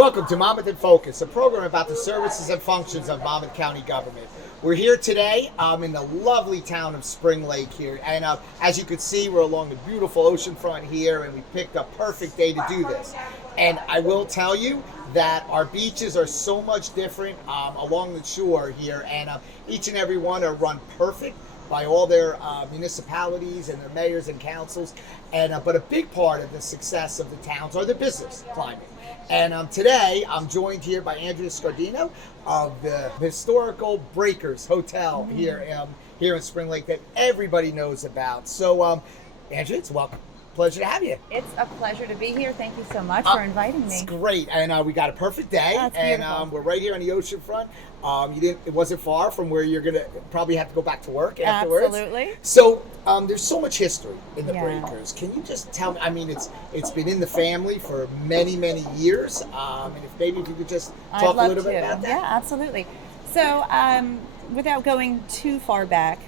Welcome to Monmouth in Focus, a program about the services and functions of Monmouth County government. We're here today in the lovely town of Spring Lake here, and as you can see, we're along the beautiful ocean front here, and we picked a perfect day to do this. And I will tell you that our beaches are so much different along the shore here, and each and every one are run perfect by all their municipalities and their mayors and councils, and but a big part of the success of the towns are the business climate. And today I'm joined here by Andrea Scardino of the historical Breakers Hotel here in Spring Lake that everybody knows about. So Andrea, it's welcome. Pleasure to have you. It's a pleasure to be here. Thank you so much for inviting me. It's great, and we got a perfect day, and we're right here on the ocean front. It wasn't far from where you're gonna probably have to go back to work afterwards. Absolutely. So there's so much history in the Breakers. Can you just tell me? I mean, it's been in the family for many years. And if you could just talk a little bit about that. Yeah, absolutely. So without going too far back,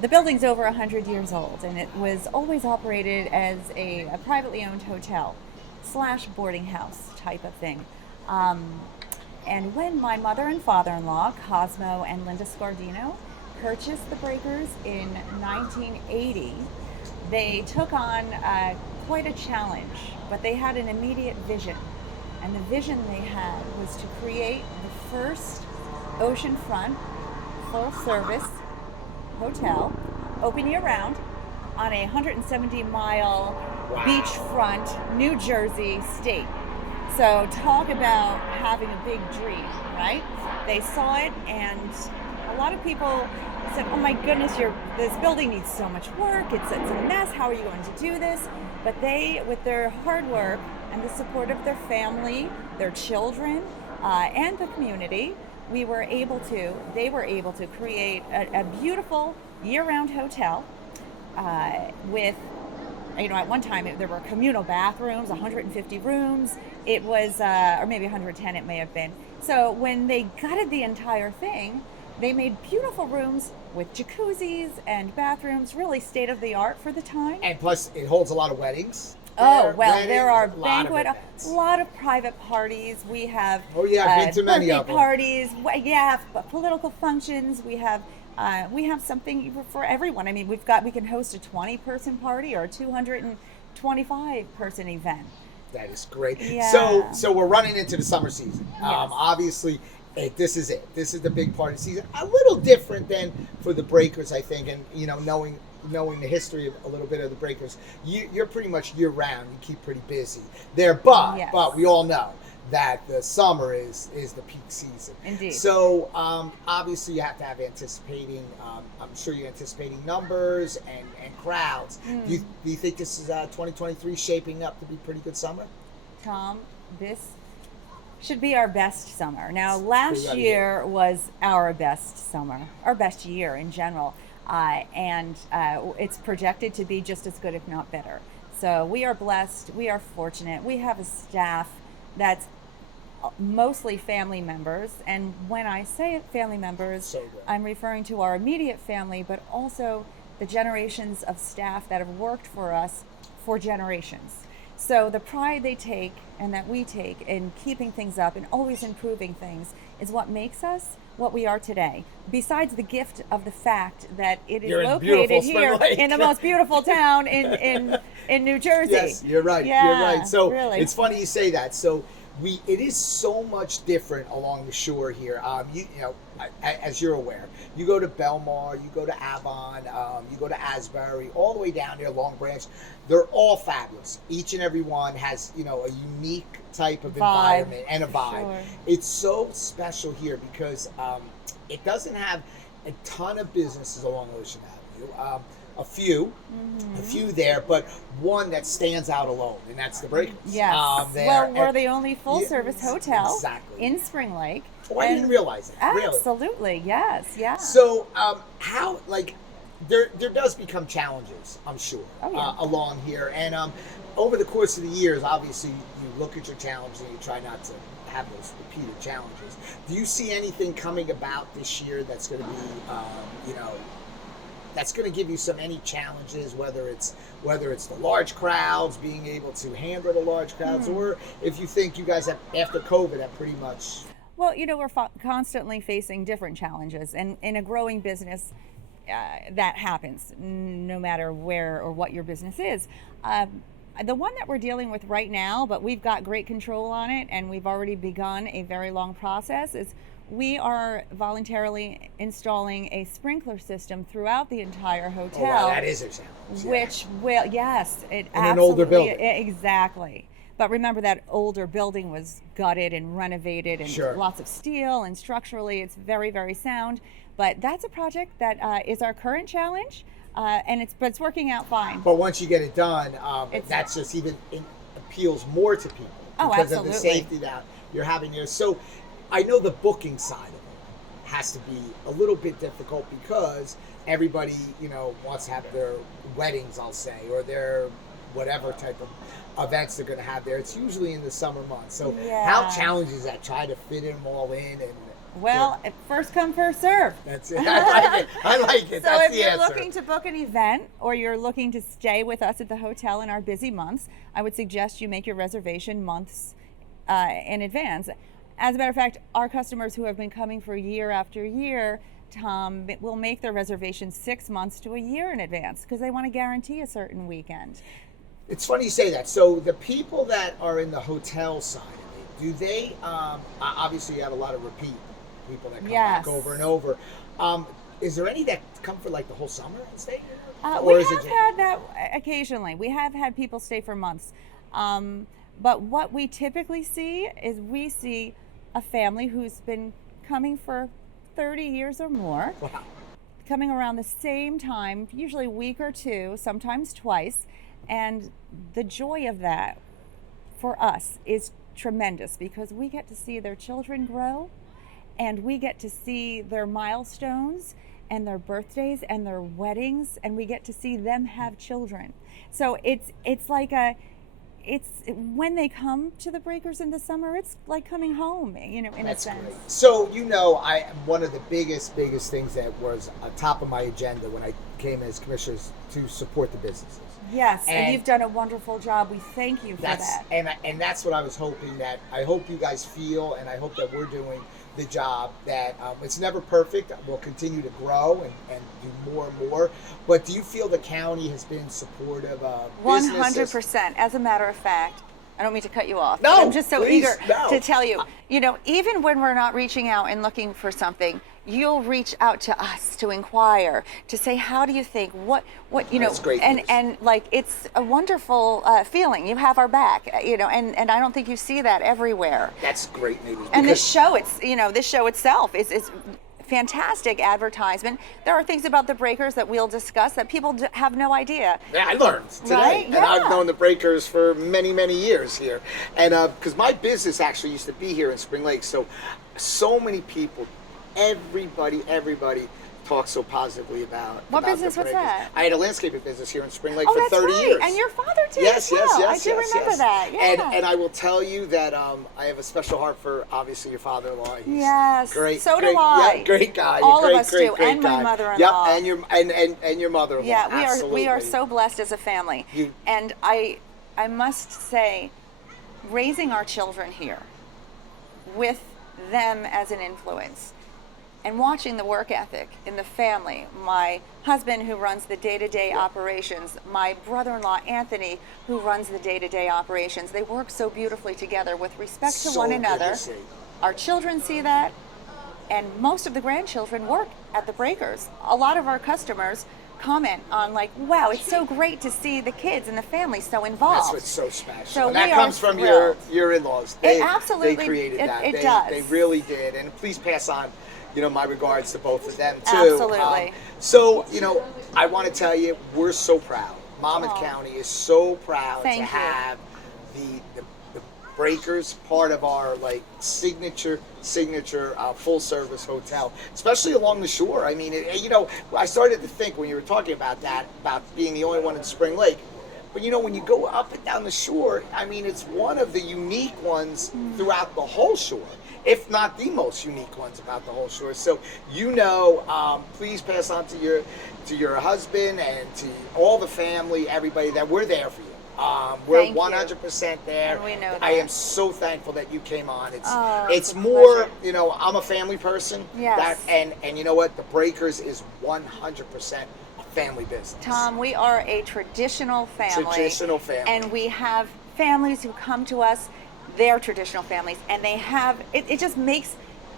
the building's over 100 years old, and it was always operated as a privately owned hotel / boarding house type of thing. And when my mother and father-in-law, Cosmo and Linda Scardino, purchased the Breakers in 1980, they took on quite a challenge, but they had an immediate vision. And the vision they had was to create the first oceanfront full-service hotel, open year-round, on a 170-mile beachfront New Jersey state. So talk about having a big dream, right? They saw it, and a lot of people said, "Oh my goodness, this building needs so much work. It's a mess. How are you going to do this?" But they, with their hard work and the support of their family, their children, and the community, they were able to create a beautiful year-round hotel with, at one time there were communal bathrooms, 150 rooms. It was, or maybe 110 it may have been. So when they gutted the entire thing, they made beautiful rooms with jacuzzis and bathrooms, really state-of-the-art for the time. And plus, it holds a lot of weddings. There are a lot of private parties. We have I've been to many of them. Parties. Political functions. We have something for everyone. I mean, we can host a 20-person party or a 225-person event. That is great. Yeah. So we're running into the summer season. Yes. Obviously, this is it. This is the big party season. A little different than for the Breakers, I think, and knowing the history of a little bit of the Breakers, you're pretty much year-round. You keep pretty busy there, but we all know that the summer is the peak season. Indeed. So obviously you have to have I'm sure you're anticipating numbers and crowds. Do you think this is 2023 shaping up to be a pretty good summer? Tom, this should be our best summer. Now, last year was our best summer, our best year in general. And it's projected to be just as good, if not better. So we are blessed. We are fortunate. We have a staff that's mostly family members. And when I say family members, I'm referring to our immediate family, but also the generations of staff that have worked for us for generations. So the pride they take and that we take in keeping things up and always improving things is what makes us what we are today. Besides the gift of the fact that it is located here in the most beautiful town in New Jersey. Yes, you're right. Yeah, you're right. So really. It's funny you say that. So it is so much different along the shore here. As you're aware, you go to Belmar, you go to Avon, you go to Asbury, all the way down there, Long Branch. They're all fabulous. Each and every one has, a unique type of environment and a vibe. Sure. It's so special here because it doesn't have a ton of businesses along Ocean Avenue. A few there, but one that stands out alone, and that's the Breakers. Yes. We're the only full-service hotel in Spring Lake. Oh, I didn't realize it. Absolutely, really? Yes, yeah. So, how there does become challenges, I'm sure, along here, and over the course of the years, obviously, you look at your challenges and you try not to have those repeated challenges. Do you see anything coming about this year that's going to be, that's going to give you any challenges, whether it's the large crowds, being able to handle the large crowds, or if you think you guys have, after COVID, have pretty much. Well, we're constantly facing different challenges, and in a growing business, that happens no matter where or what your business is. The one that we're dealing with right now, but we've got great control on it, and we've already begun a very long process, is we are voluntarily installing a sprinkler system throughout the entire hotel. Oh, wow, that is a challenge. Which will, yes, it in an older building. Exactly. But remember, that older building was gutted and renovated, and Sure. lots of steel, and structurally it's very, very sound. But that's a project that is our current challenge, and it's working out fine. But once you get it done, that's just even appeals more to people because of the safety that you're having here. So I know the booking side of it has to be a little bit difficult because everybody, wants to have their weddings, I'll say, or their whatever type of events they're going to have there. It's usually in the summer months. So how challenging is that? Try to fit them all in and. Well, first come, first serve. That's it. I like it. So That's if the you're answer. looking to book an event, or you're looking to stay with us at the hotel in our busy months, I would suggest you make your reservation months in advance. As a matter of fact, our customers who have been coming for year after year, Tom, will make their reservations 6 months to a year in advance because they want to guarantee a certain weekend. It's funny you say that. So the people that are in the hotel side of it, do they, obviously you have a lot of repeat people that come back over and over. Is there any that come for like the whole summer and stay? We have had that occasionally. We have had people stay for months. But what we typically see is we see a family who's been coming for 30 years or more, coming around the same time, usually a week or two, sometimes twice. And the joy of that for us is tremendous because we get to see their children grow, and we get to see their milestones and their birthdays and their weddings, and we get to see them have children. So it's like when they come to the Breakers in the summer, it's like coming home, in a sense. Great. So one of the biggest things that was on top of my agenda when I came as commissioner is to support the businesses. Yes, and you've done a wonderful job. We thank you for that. And that's what I was hoping that I hope you guys feel, and I hope that we're doing the job that it's never perfect. We'll continue to grow and do more and more. But do you feel the county has been supportive of businesses? 100%. As a matter of fact, I don't mean to cut you off. No, I'm just so please, eager to tell you. Even when we're not reaching out and looking for something, you'll reach out to us to inquire, to say, how do you think? What That's great news. and like it's a wonderful feeling. You have our back, and I don't think you see that everywhere. That's great news. And this show, this show itself is fantastic advertisement. There are things about the Breakers that we'll discuss that people have no idea. Yeah, I learned today. Right? And I've known the Breakers for many, many years here. And because my business actually used to be here in Spring Lake, so many people, everybody talks so positively about What about business the was Breakers. that? I had a landscaping business here in Spring Lake Oh, for that's 30 right. years. And your father did Yes, as well. I do yes, remember yes. that. Yeah. And I will tell you that I have a special heart for obviously your father-in-law. He's Yes. great. So great, do I. Yeah, great guy. All great, of us great, do, great and guy. my mother-in-law. Yep, and your mother-in-law. Yeah, Absolutely. we are so blessed as a family. And I must say, raising our children here with them as an influence and watching the work ethic in the family, my husband who runs the day-to-day operations, my brother-in-law Anthony who runs the day-to-day operations, they work so beautifully together with respect to one another. Our children see that, and most of the grandchildren work at the Breakers. A lot of our customers comment on wow, it's so great to see the kids and the family so involved. That's what's so special. So and that we comes are from thrilled. your in-laws. It absolutely They created that. It does. They really did. And please pass on, my regards to both of them too. Absolutely. So, I want to tell you, we're so proud. Monmouth County is so proud Thank to you. have the Breakers part of our signature full service hotel, especially along the shore. I mean, I started to think when you were talking about that, about being the only one in Spring Lake. But when you go up and down the shore, I mean, it's one of the unique ones throughout the whole shore. if not the most unique ones about the whole shore. So please pass on to your husband and to all the family, everybody, that we're there for you. We're Thank you. 100% there. And we know that. I am so thankful that you came on. It's a more, pleasure. I'm a family person. Yes. And you know what? The Breakers is 100% a family business. Tom, we are a traditional family. Traditional family. And we have families who come to us, they're traditional families, and they have, it just makes,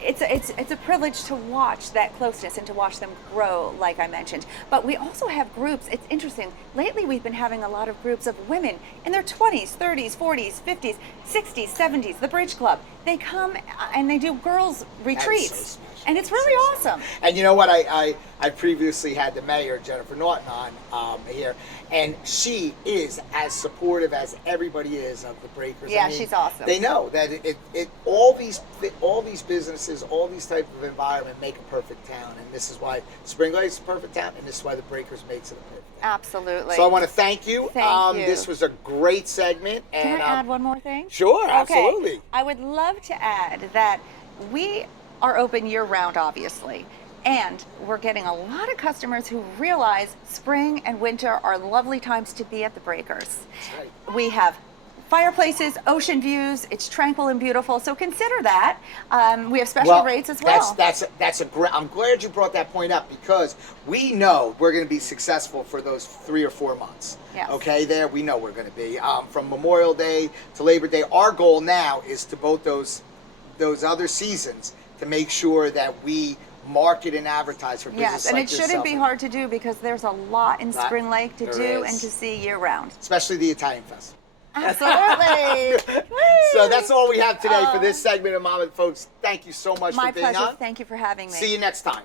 it's a privilege to watch that closeness and to watch them grow, like I mentioned. But we also have groups. It's interesting. Lately, we've been having a lot of groups of women in their 20s, 30s, 40s, 50s, 60s, 70s, the Bridge Club. They come and they do girls' retreats. So and it's really awesome. And you know what? I previously had the mayor, Jennifer Norton, on here, and she is as supportive as everybody is of the Breakers. Yeah, she's awesome. They know that all these businesses, all these type of environment make a perfect town, and this is why Spring Lake is a perfect town, and this is why the Breakers makes it a perfect town. Absolutely. So I want to thank you. Thank you. This was a great segment. Can I add one more thing? Sure, absolutely. Okay. I would love to add that we are open year-round, obviously. And we're getting a lot of customers who realize spring and winter are lovely times to be at the Breakers. That's right. We have fireplaces, ocean views. It's tranquil and beautiful. So consider that. We have special rates as well. That's a great. I'm glad you brought that point up, because we know we're going to be successful for those 3 or 4 months. Yes. Okay, we know we're going to be from Memorial Day to Labor Day. Our goal now is to both those other seasons to make sure that we market and advertise for business. Yes, and it shouldn't be hard to do, because there's a lot in Spring Lake to do and to see year-round. Especially the Italian Fest. Absolutely. So that's all we have today for this segment of Monmouth, folks. Thank you so much for being on. My pleasure. Thank you for having me. See you next time.